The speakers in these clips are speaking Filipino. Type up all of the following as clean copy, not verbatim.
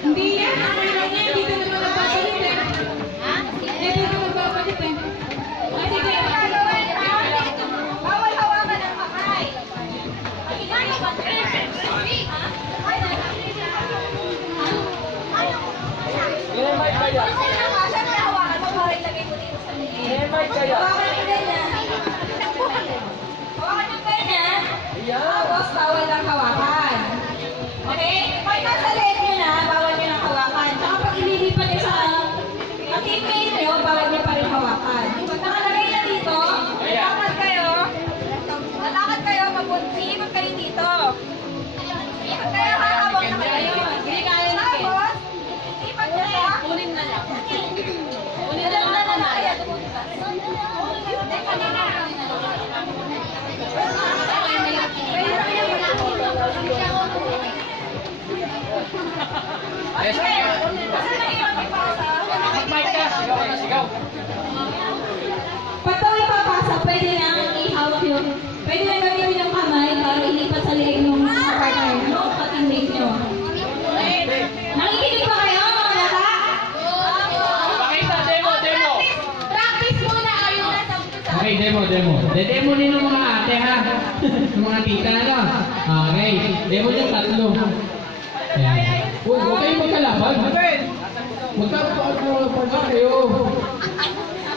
Hindi yan. Ako lang yan. Dito naman nagpapalit eh. Ha? Dito nagpapalit eh. Ay, sige. Bawal hawakan ng kamay. I-invite kayo. Saan na hawakan mo para ilagay mo dito sa liit? I-invite kayo. Hawakan yung ganyan. Hawakan yung ganyan. Ayan. Tapos bawal lang hawakan. Okay? Pag nasa liit nyo na, bawal nyo lang hawakan. Tsaka pag ililipat nyo sa teammate nyo, bawal nyo pa rin hawakan. Pag nakalagay na dito, lalakad kayo. Lalakad kayo, iikot kayo dito. Iikot kayo, hahabang na kayo. Hindi kaya na eh. Tapos, ipat nyo sa... Kunin na lang. Kunin na lang na kaya dumunta. Hindi, kanina. Yes, mag-mic ka. Sigaw ka na, sigaw. Pag ito ipapasa, pwede lang ihawak yun. Pwede lang gamitin yung kamay para ilipat sa liig ng mga partner nyo, ka-teammate nyo. Nakikinig ba kayo, mga bata? Pakita, demo. Practice muna kayo na sa umpisa. Okay, demo. Demo nyo ng mga ate ha. Ng mga tita na. Okay, demo nyo tatlo. Ayan. Huwag kayo magkalaban. Magkapagpapagpapag kayo.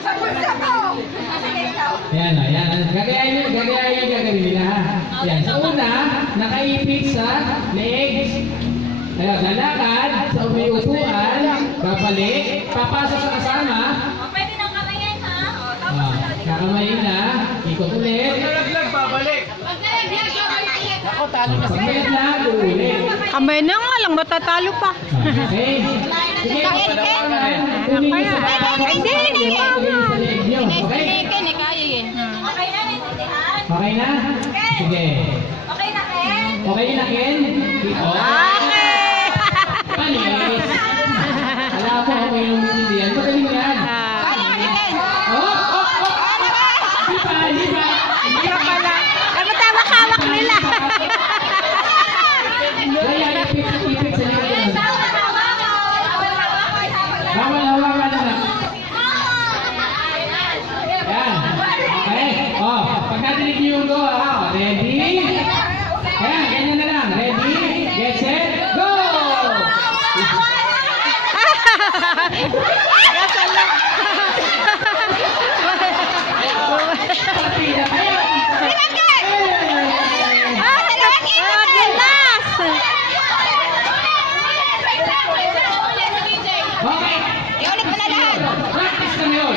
Sa bulsa ko! Sige, ikaw. Ayan. Gagayahin nila ha. Ayan, sa una, nakaipit sa legs. Ayan, lalakad sa may upuan, babalik, papasok sa kasama. O, pwede nang kamayan, ha? O, tapos Kakamayin na, ikot ulit. Nalaglag, babalik. Ako, talo na Pag may lag, ulit. Kamay na nga lang, matatalo pa. Okay. Sige, kunin niyo sa baba. Hindi. Sa leg niyo. Okay? Okay na, naintindihan? Okay na? Sige. Okay na, Ken? Okay na, Ken? Okay! Panis. Alam mo ako yung maintindihan. Magaling yan. Oh! Hindi pa. Ikaw pala. Ay, matawak-hawak nila. Kaya ipit sa leg. Bawal hawakan na lang. Yan. Okay. Oh, pagkatinig niyo yung go, ha? Ready? Yan, ganyan na lang. Ready? Get set, go! Pila kayo. Okay. Practice kami yun.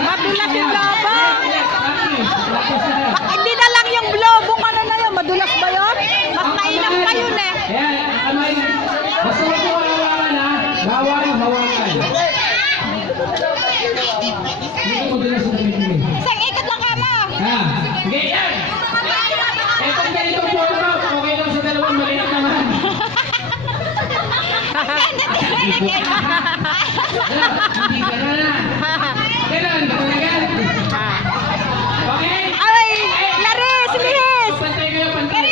Madulas yung lobo. Practice na lang. Hindi na lang yung blobong ano na yun. Madulas ba yun? Mas mainam pa yun eh. Ayan, ang kamay. Basta huwag mo hawakan ha. Bawal hawakan. Hindi mo din sa damit mo. Isang ikot lang ka mo. Ha? Sige yan! Etong ganitong format, okay lang sa dalawang maliit naman. Hindi ka na. Ganun, ganun. Okay? Ay, Laris, Liz. Pantay kayo, pantay.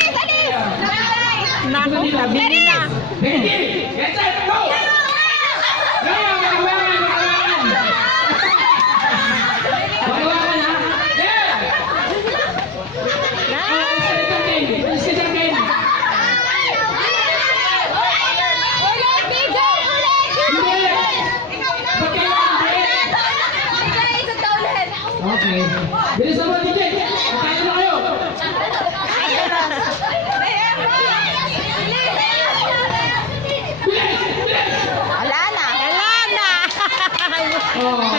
Naku, labing na. Ready? Get set, go! Gaya, magawakan. Magawakan ha? Yeah! Isa itong game. Okay. Bilisan mo, DJ. Kaya na kayo. Bilis! Wala na. Oh.